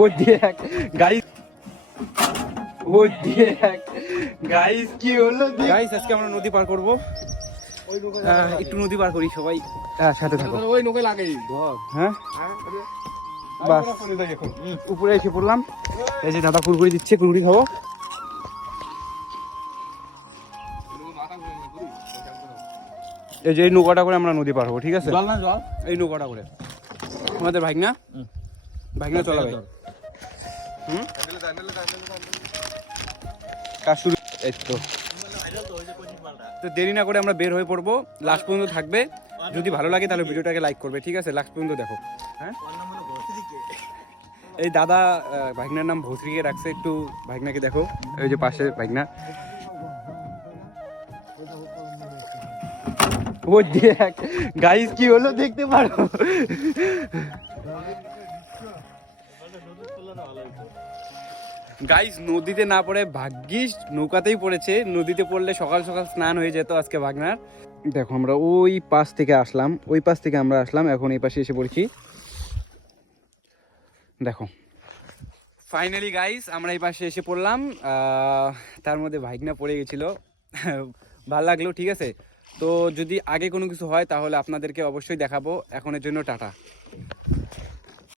ওই দেখ গাইস, ওই দেখ গাইস কি হলো গাইস। আজকে আমরা নদী পার করব, একটু নদী পার করি সবাই সাথে থাকো। ওই নৌকা লাগে হ্যাঁ বাস উপরে এসে পড়লাম। এই যে দাদা কুরকুরি দিচ্ছে, কুরকুরি খাবো। এই যে এই নৌকাটা করে আমরা নদী পার হবো, ঠিক আছে? জল না জল, এই নৌকাটা করে আমাদের ভাগনা ভাগনা চলাবে। কাজ শুরু। এই তো দেরি না করে আমরা বের হয়ে পড়বো, লাস্ট পর্যন্ত থাকবে। যদি ভালো লাগে তাহলে ভিডিওটাকে লাইক করবে, ঠিক আছে? লাস্ট পর্যন্ত দেখো। হ্যাঁ এই দাদা ভাগনার নাম ভৌত্রিকে রাখছে, একটু ভাগনাকে দেখো। ওই যে পাশে ভাগনা, ও দেখ গাইস কি হলো দেখতে পারো। গাইস নদীতে না পড়ে ভাগ্যিস নৌকাতেই পড়েছে। নদীতে পড়লে সকাল সকাল স্নান হয়ে যেত আজকে ভাগনার। দেখো আমরা ওই পাশ থেকে আসলাম, ওই পাশ থেকে আমরা আসলাম, এখন এই পাশে এসে পড়েছি। দেখো ফাইনালি গাইস আমরা এই পাশে এসে পড়লাম। তার মধ্যে ভাগনা পড়ে গেছিল, ভাল লাগলো, ঠিক আছে? তো যদি আগে কোনো কিছু হয় তাহলে আপনাদেরকে অবশ্যই দেখাবো। এখনের জন্য টাটা।